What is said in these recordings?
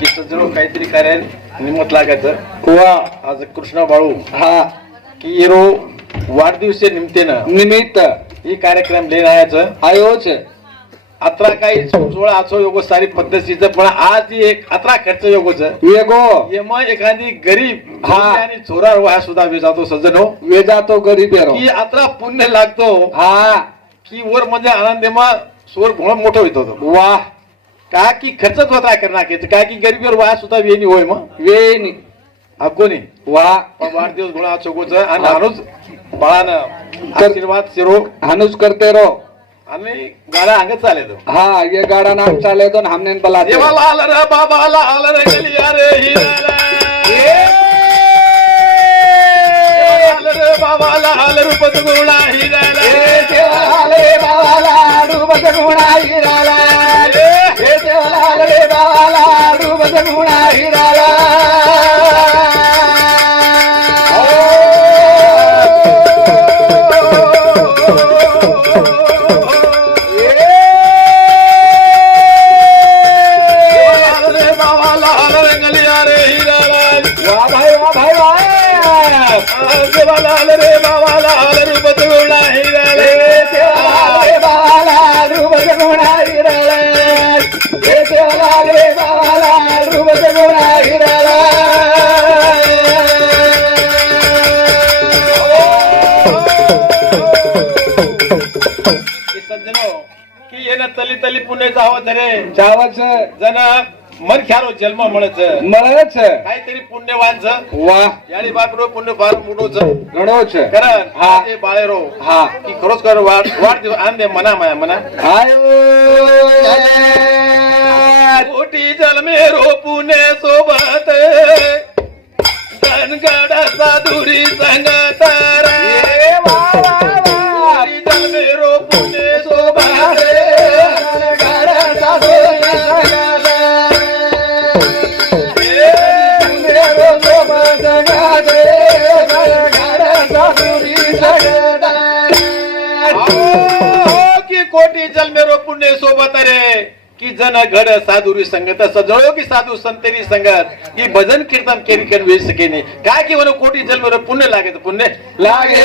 की सज्जनो काहीतरी कार्यात निमत लागायचं. वा. आज कृष्ण बाळू. हा. की हिरो वाढदिवस निमतेनं. निमित्त. ही कार्यक्रम लिहायचं आयोच अत्रा काही सोळा आचो योग सारी पद्धतीचं पण आज ही एक अत्रा खर्च योगच. वेगो ये मग एखादी गरीब हा. आणि चोरा वाया सुद्धा जातो सज्जनो. वेजा तो गरीब की अत्रा पुण्य लागतो. हा. की वर म्हणजे आनंदेमा स्वर घोळ मोठं होत होतं. वा. का की खर्चच होता करणार की. काय की गरीबीवर वाया सुद्धा वेणी होय मग. वेनी अकोनी वा वाढदिवस गुणा चौकोच आणि अनुज बाळानं आशीर्वाद शिरो. हानुस करते रो. आणि गाड्या अंगत चालेल हा ये गाडा नाम चाले तो हमने बला देवाला आलं रे बाबाला आलं रे गेली अरे हिराला. आलं रे बाबाला आलं रूपत गुणा కావాలా? నువ్వు కూడా की येणं तली तली पुणे जावं धरे चावच जण मन ख्यालो जन्म म्हणच. मळच. काहीतरी पुण्यवान वा. याने बापरो पुण्य फार मोठोच गणोच कारण हा. हा ते बाळेरो. हा. की खरोच कर वाढ वाढदिवस आण दे मना माया मना. आयो. कोटी जन्मे रो पुणे सोबत. धनगडाचा दुरी संगत. कोटी हो की कोटी जल मेरो पुण्य सोबत रे की जन घड साधुरी संगत सजळो की साधू संतरी संगत. की भजन कीर्तन केरी कर वेळ सकेने काय की म्हणून कोटी जल मेरो पुण्य लागत पुण्य? लागे.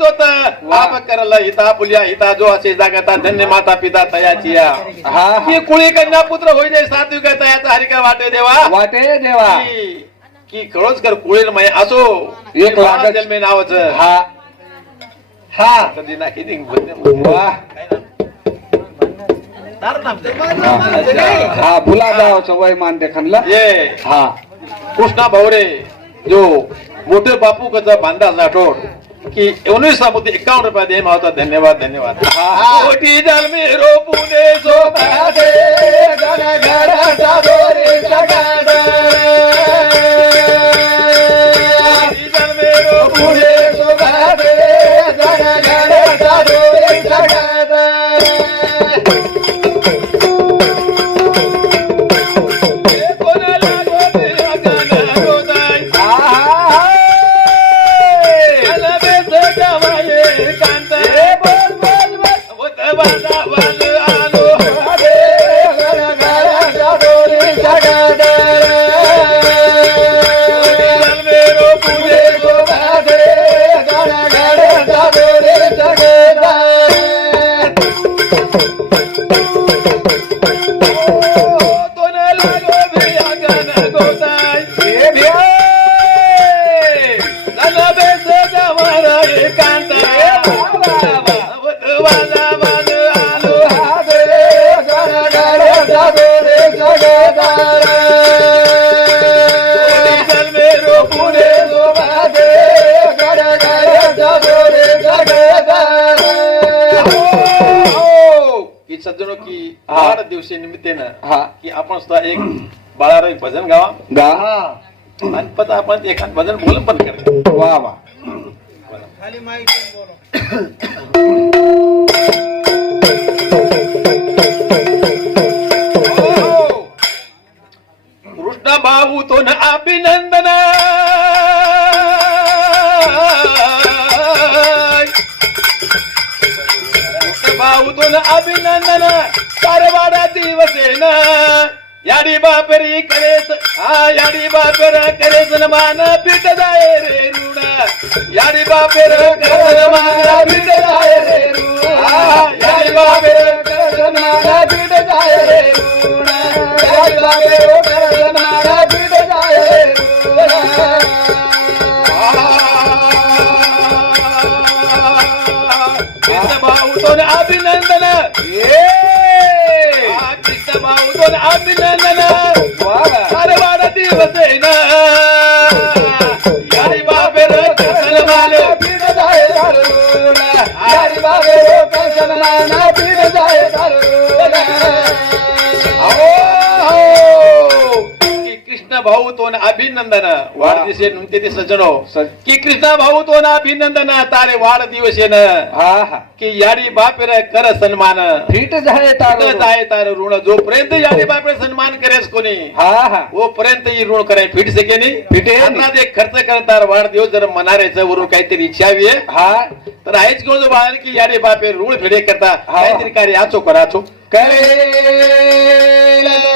जोत आप करल हिता फुलिया हिता जो असे जागता धन्य माता पिता तयाची या. हा. की कुळी कन्या पुत्र होई दे सात्विक तयाचा. हरिका वाटे देवा. वाटे देवा. की- की खरोच कर कुळील माय असो. एक लाख- जन्मे नावच. हा. हा कधी ना किती बोलते. वा. तार नाम ते. हा भुला जाओ सवय मान देखनला ये. हा. कृष्णा भावरे जो मोठे बापू कचा बांधा नाटोड की एकोणीस मध्ये एकावन्न रुपया दे मावता धन्यवाद धन्यवाद कोटी जन्मे रो पुणे सोबत कोटी दिवशी निमित्तानं की आपण सुद्धा एक बाळाराव एक भजन गावा. आणि पत आपण एखाद भजन बोलून पण करूया वा वा. कृष्ण ಯಾಡಿ ಬಾಪೆರ ಕರೆಸನ ಮಾನ ಬಿಟ್ಟದಾಯ ರೇ ರೂಣ ಯಾಡಿ ಬಾಪೆರ ಕರೆಸನ ಮಾನ ಬಿಟ್ಟದಾಯ ರೇ ರೂಣ ಯಾಡಿ ಬಾಪೆರ ಕರೆಸನ ಮಾನ ಬಿಟ್ಟದಾಯ ರೇ ರೂಣ ಯಾಡಿ ಬಾಪೆರ ಕರೆಸನ ಮಾನ ಬಿಟ್ಟದಾಯ ರೇ ರೂಣ ಅಭಿನಂದನ ಏ ಅಭಿನಂದನ na na न सज्जनो सज- की कृष्ण भाऊ तो न अभिनंदन तारे वाढदिवसेन हा हा. की याडी बापेर कर सन्मान. फिट झाले तारो जाय तार ऋण जोपर्यंत याडी बापेर सन्मान करेस कोणी हा हा. वो पर्यंत ही ऋण कराय फिट सके नाही? फिटे. अंदाज एक खर्च करतार वाढदिवस जर मनारायचं वरून काहीतरी इच्छा हवी हा. तर आहेच घेऊन जो बाहेर की याडे बापे ऋण फेडे करता. काहीतरी कार्य आचो कराचो. कैलास.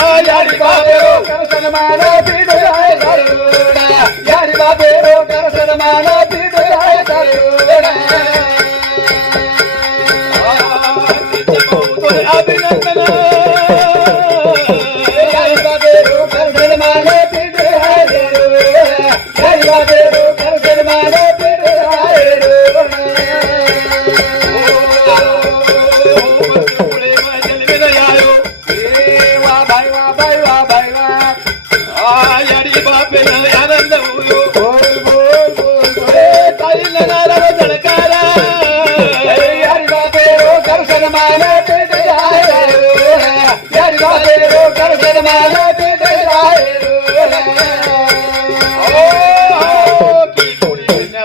जणकार याडी बापे अभिनंदन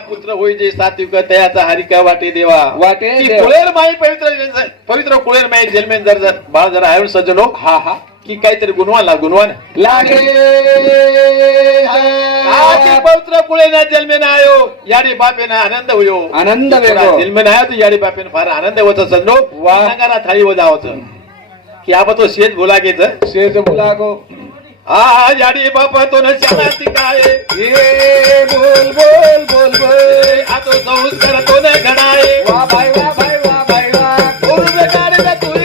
पुत्र होई जे सात्विक तयाचा हरिका वाटे देवा. वाटे की देवा. कुळेर माई पवित्र पवित्र कुळेर माई जन्मेन जर जर बाळ जर आहे सज्जनो हा हा की काहीतरी गुणवान लाग गुणवान लागे पवित्र कुळे ना जन्मेन आयो याडी बापेन आनंद होयो. आनंद जन्मेन आयो तर याडी बापेन फार आनंद होत सज्जनो वा. नांगारा थाळी वजा होत की आबा तो शेत बोला घेत शेज बुलागो आ याडी बापा तो न शाळा काय ये बोल बोल बोल बोल. आ तो न घडाय. वा वा वा वा. गुरु बेकार तुरी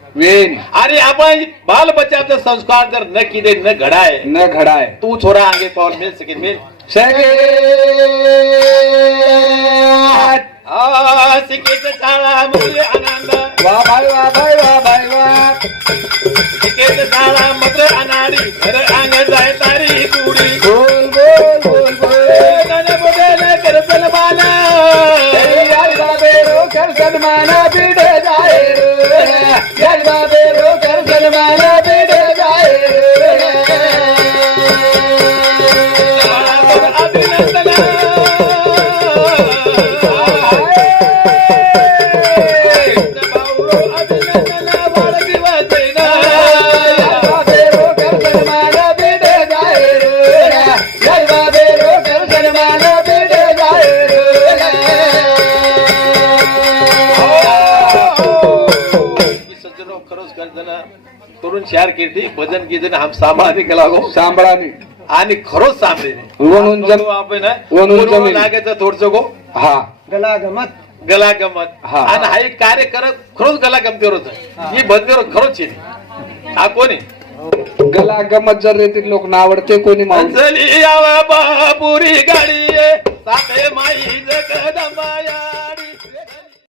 वेन. आणि आपण बाल बच्चा संस्कार जर न किदे न घडाय. न घडाय. तू छोरा आगे पाऊल मिल सके मिल. सिकेत शाळा मध्ये आनंद. वा भाई वा भाई वा भाई वा. मत्र अनाडी. घर अंग जाय कीर्ती भजन कीर्तन हम सामाजिक लागो सांभाळाने आणि खरोच सामने वणून जम- आपण वणून जमीन. लागायचं थोडस गो. हा. गला गमत गला गमत हा. आणि हा एक कार्य करत खरोच गला गमतीवर होत. ही. बंदीवर खरोच येते हा कोणी? गला गमत जर येतील लोक ना आवडते कोणी माणूस अंजली यावा बापुरी गाडी साखे माई जगदंबाया.